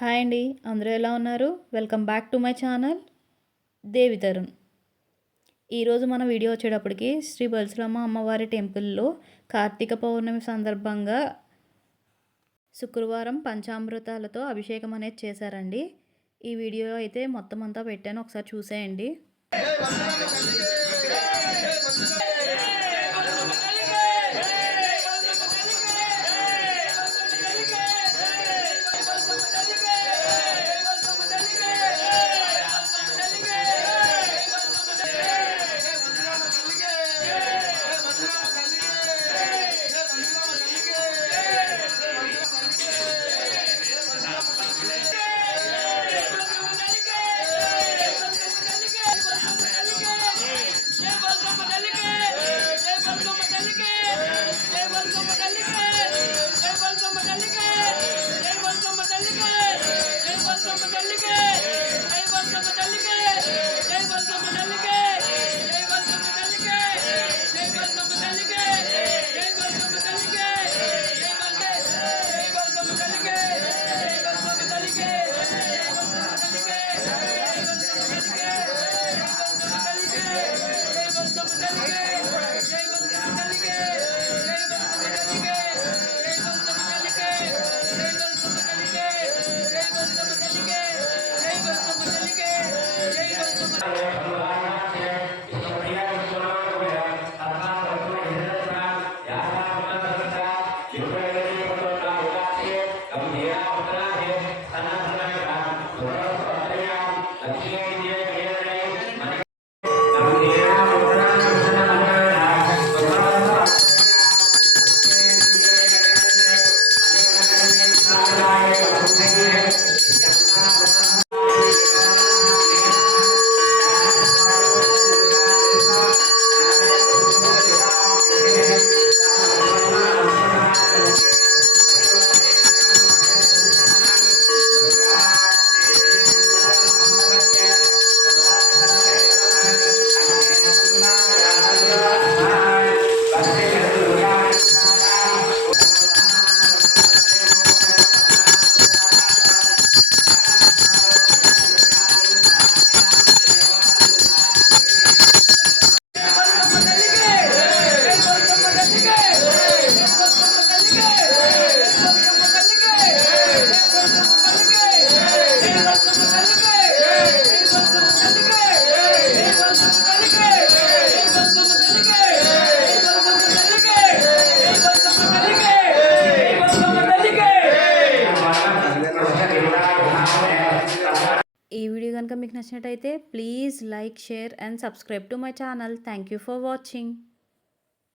Hi అండి అందరూ ఎలా ఉన్నారు? Welcome back to my channel Devi Tarun. ఈరోజు మన వీడియో వచ్చేటప్పటికి శ్రీ బలసలమ్మ అమ్మవారి టెంపుల్లో కార్తీక పౌర్ణమి సందర్భంగా శుక్రవారం పంచామృతాలతో అభిషేకం అనేది చేశారండి. ఈ వీడియో అయితే మొత్తం అంతా పెట్టాను ఒకసారి చూసేయండి. కనుక మీకు నచ్చినట్టయితే please like share and subscribe to my channel. Thank you for watching.